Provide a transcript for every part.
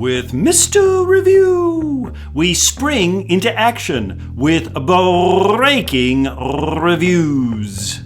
With Mr. Review, we spring into action with breaking reviews.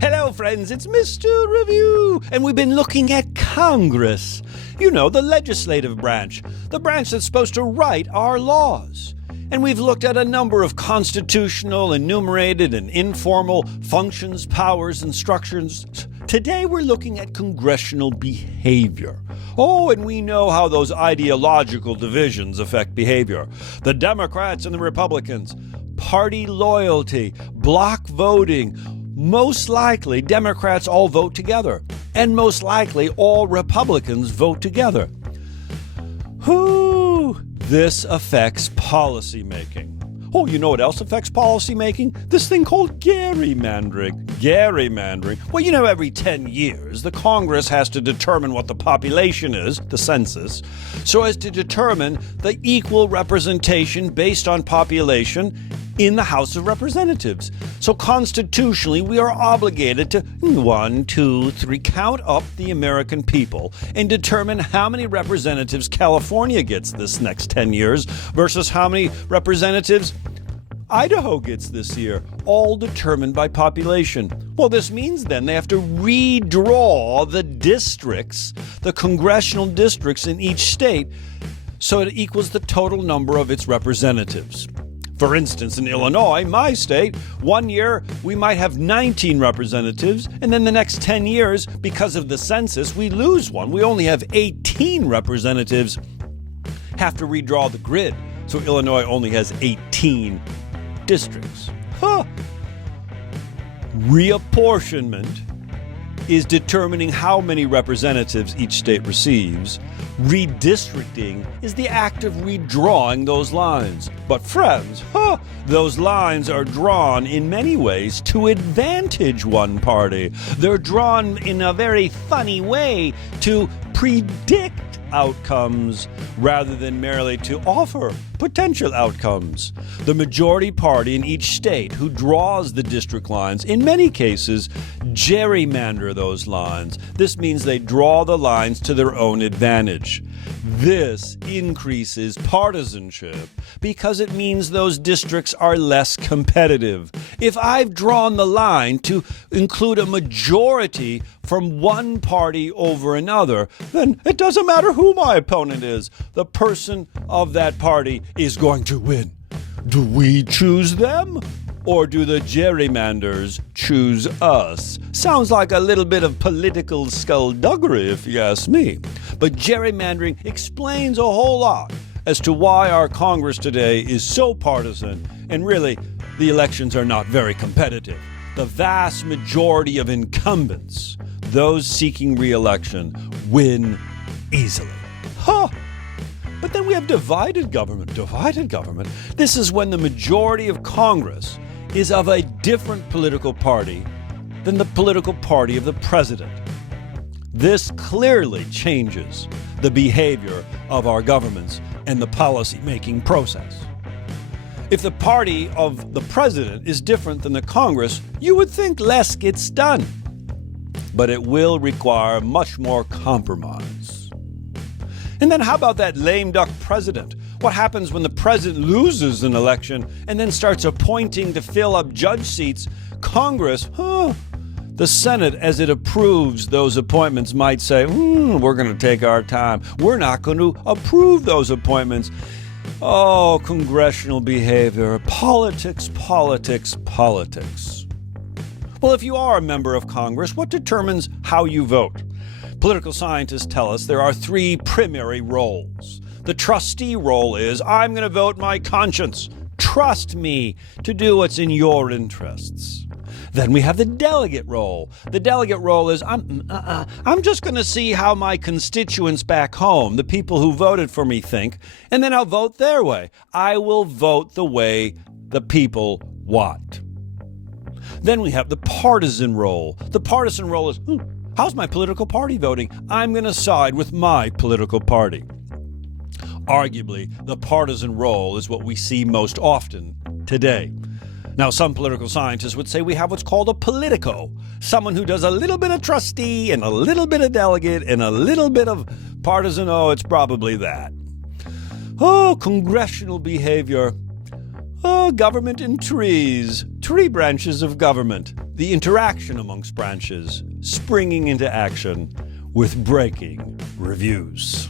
Hello, friends, it's Mr. Review, and we've been looking at Congress. You know, the legislative branch, the branch that's supposed to write our laws. And we've looked at a number of constitutional, enumerated, and informal functions, powers, and structures. Today we're looking at congressional behavior. Oh, and we know how those ideological divisions affect behavior. The Democrats and the Republicans, party loyalty, block voting. Most likely, Democrats all vote together, and most likely, all Republicans vote together. Whew, this affects policymaking. Oh, you know what else affects policymaking? This thing called gerrymandering. Gerrymandering. Well, you know, every 10 years, the Congress has to determine what the population is, the census, so as to determine the equal representation based on population in the House of Representatives. So constitutionally, we are obligated to 1, 2, 3, count up the American people and determine how many representatives California gets this next 10 years versus how many representatives Idaho gets this year, all determined by population. Well, this means then they have to redraw the districts, the congressional districts in each state, so it equals the total number of its representatives. For instance, in Illinois, my state, 1 year we might have 19 representatives, and then the next 10 years, because of the census, we lose one. We only have 18 representatives. Have to redraw the grid, so Illinois only has 18 districts. Reapportionment is determining how many representatives each state receives. Redistricting is the act of redrawing those lines. But friends, those lines are drawn in many ways to advantage one party. They're drawn in a very funny way to predict outcomes rather than merely to offer potential outcomes. The majority party in each state who draws the district lines, in many cases, gerrymander those lines. This means they draw the lines to their own advantage. This increases partisanship because it means those districts are less competitive. If I've drawn the line to include a majority from one party over another, then it doesn't matter who my opponent is. The person of that party is going to win. Do we choose them? Or do the gerrymanders choose us? Sounds like a little bit of political skullduggery, if you ask me. But gerrymandering explains a whole lot as to why our Congress today is so partisan, and really, the elections are not very competitive. The vast majority of incumbents, those seeking re-election, win easily. But then we have divided government. Divided government? This is when the majority of Congress is of a different political party than the political party of the president. This clearly changes the behavior of our governments and the policy-making process. If the party of the president is different than the Congress, you would think less gets done. But it will require much more compromise. And then how about that lame duck president? What happens when the president loses an election and then starts appointing to fill up judge seats? Congress, the Senate, as it approves those appointments, might say, we're going to take our time. We're not going to approve those appointments. Oh, congressional behavior. Politics, politics, politics. Well, if you are a member of Congress, what determines how you vote? Political scientists tell us there are 3 primary roles. The trustee role is, I'm going to vote my conscience. Trust me to do what's in your interests. Then we have the delegate role. The delegate role is, I'm just going to see how my constituents back home, the people who voted for me, think, and then I'll vote their way. I will vote the way the people want. Then we have the partisan role. The partisan role is, how's my political party voting? I'm going to side with my political party. Arguably, the partisan role is what we see most often today. Now, some political scientists would say we have what's called a politico, someone who does a little bit of trustee and a little bit of delegate and a little bit of partisan? Oh, it's probably that. Oh, congressional behavior. Oh, government in trees. Tree branches of government. The interaction amongst branches, springing into action with breaking reviews.